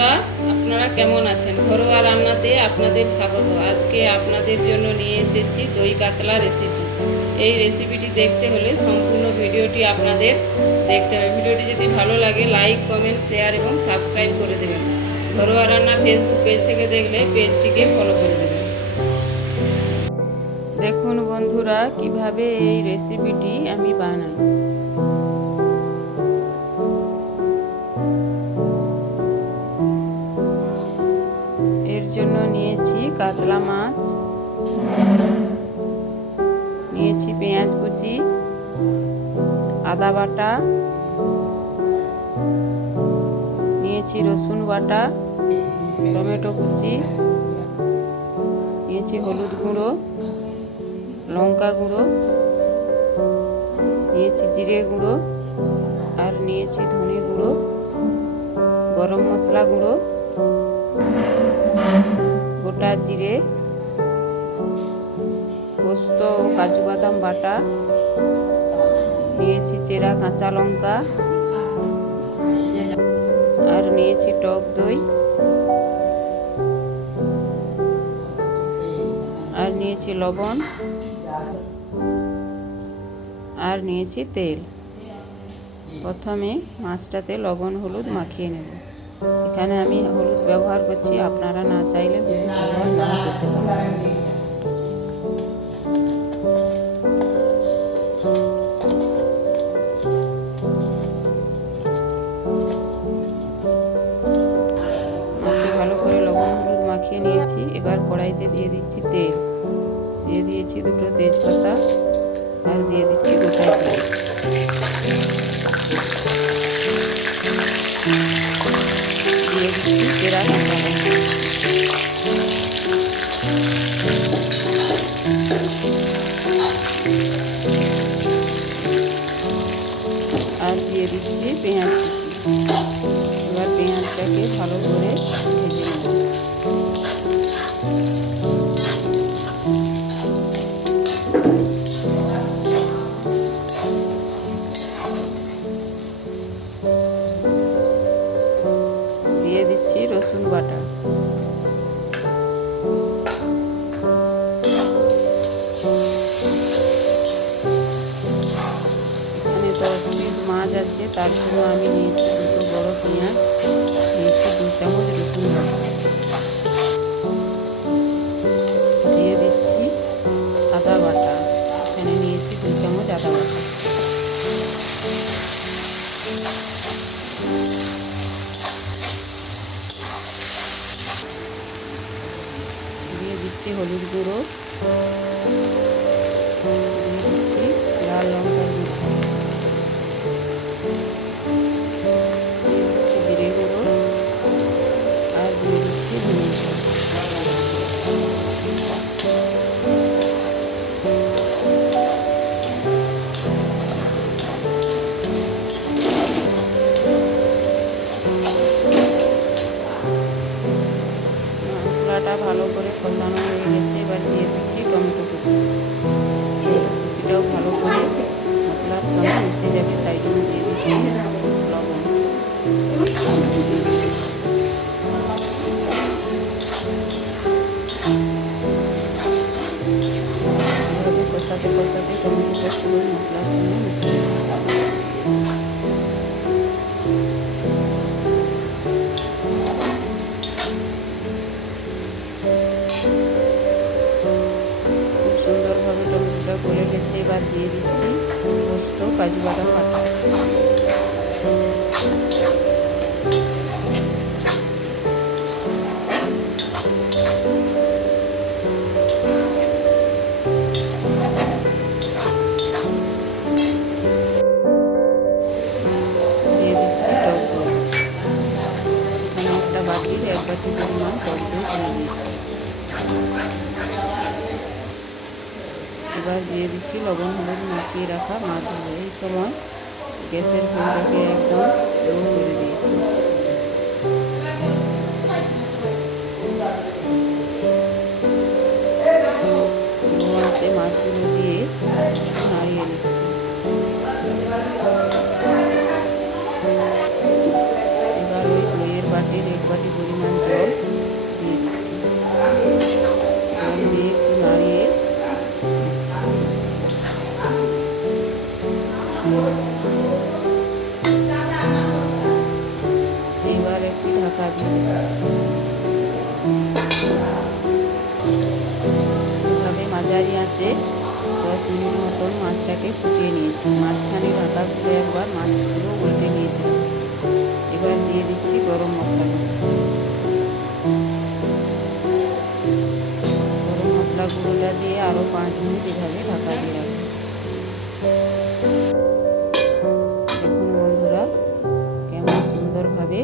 বন্ধুরা, আপনারা কেমন আছেন? ঘরোয়া রান্নাতে আপনাদের স্বাগত। আজকে আপনাদের জন্য নিয়ে এসেছি দই কাতলা রেসিপি। এই রেসিপিটি দেখতে হলে সম্পূর্ণ ভিডিওটি আপনাদের দেখতে হবে। ভিডিওটি যদি ভালো লাগে লাইক, কমেন্ট, শেয়ার এবং সাবস্ক্রাইব করে দেবেন। ঘরোয়া রান্না ফেসবুক পেজ থেকে দেখলে পেজটিকে ফলো করে দেবেন। দেখুন বন্ধুরা, কিভাবে এই রেসিপিটি আমি বানাই। এর জন্য নিয়েছি কাতলা মাছ, নিয়েছি পেঁয়াজ কুচি, আদা বাটা, নিয়েছি রসুন বাটা, টমেটো কুচি, নিয়েছি হলুদ গুঁড়ো, লঙ্কা গুঁড়ো, নিয়েছি জিরে গুঁড়ো, আর নিয়েছি ধনে গুঁড়ো, গরম মশলা গুঁড়ো, গোটা জিরে, পোস্ত ও কাজু বাদাম বাটা, নিয়েছি চেরা কাঁচা লঙ্কা, আর নিয়েছি টক দই, আর নিয়েছি লবণ, আর নিয়েছি তেল। প্রথমে মাছটাতে লবণ হলুদ মাখিয়ে নেব। এখানে আমি হলুদ ব্যবহার করছি, আপনারা না চাইলে হলুদ ব্যবহার না করতে পারেন। ভালো করে লবণ হলুদ মাখিয়ে নিয়েছি। এবার কড়াইতে দিয়ে দিচ্ছি তেল, দিয়ে দিয়েছি দুটো তেজপাতা, আর দিয়ে দিচ্ছি গোটা জিরে, দিয়ে দিচ্ছি চেরা কাঁচা লঙ্কা, আর দিয়ে দিচ্ছি পেঁয়াজ কুচি। এবার পেঁয়াজটাকে ভালো করে ভেজে নেব। দিয়ে দিচ্ছি রসুন বাটা, এখানে 10 পিস মাছ আছে, তার জন্য আমি নিয়েছি দুটো বড় পেঁয়াজ, নিয়েছি 2 চামচ রসুন বাটা, দিয়ে দিচ্ছি আদা বাটা, এখানে নিয়েছি 2 চামচ আদা বাটা, দিয়ে দিচ্ছি হলুদ গুঁড়ো, দিয়ে দিচ্ছি লাল লঙ্কার গুঁড়ো, দিয়ে দিচ্ছি জিরে গুঁড়ো, আর দিয়ে দিচ্ছি ধনে গুঁড়ো। মশলাটা ভালো করে কষানো হয়ে গেছে। এবার দিয়ে দিচ্ছি টমেটো কুচি। কুচিটাও ভালো করে মশলার সঙ্গে মিশে যাবে, তাই জন্য দিয়ে দিচ্ছি লবণ। এভাবে কষাতে কষাতে টমেটোটা পুরো মশলার সঙ্গে মিশে যাবে। সুন্দরভাবে টমেটোটা গলে গেছে। এবার দিয়ে দিচ্ছি পোস্ত কাজু বাদাম বাটা, দিয়ে দিচ্ছি টক দই। এখানে একটা বাটির 1 বাটি পরিমাণ টক দই দিয়ে দিচ্ছি। এবার দিয়ে দিচ্ছি লবণ হলুদ মাখিয়ে রাখা মাছগুলো। এই সময় গ্যাসের ফ্লেমটাকে একদম লো করে দিয়েছি। লো আঁচে মাছগুলো দিয়ে নাড়িয়ে নিচ্ছি। এবার ওই দইয়ের বাটির 1 বাটি পরিমাণ জল দিয়ে দিচ্ছি। জল দিয়ে একটু নাড়িয়ে এবার একটু ঢাকা দিয়ে এভাবে মাঝারি আঁচে 10 মিনিট মতন মাছটাকে ফুটিয়ে নিয়েছি। মাঝখানে ঢাকা খুলে একবার মাছগুলো উল্টে নিয়েছিলাম। এবার দিয়ে দিচ্ছি গরম মশলা। গরম মশলা গুঁড়োটা দিয়ে আরও 5 মিনিট এভাবে ঢাকা দিয়ে রাখবো। দেখুন বন্ধুরা কেমন সুন্দরভাবে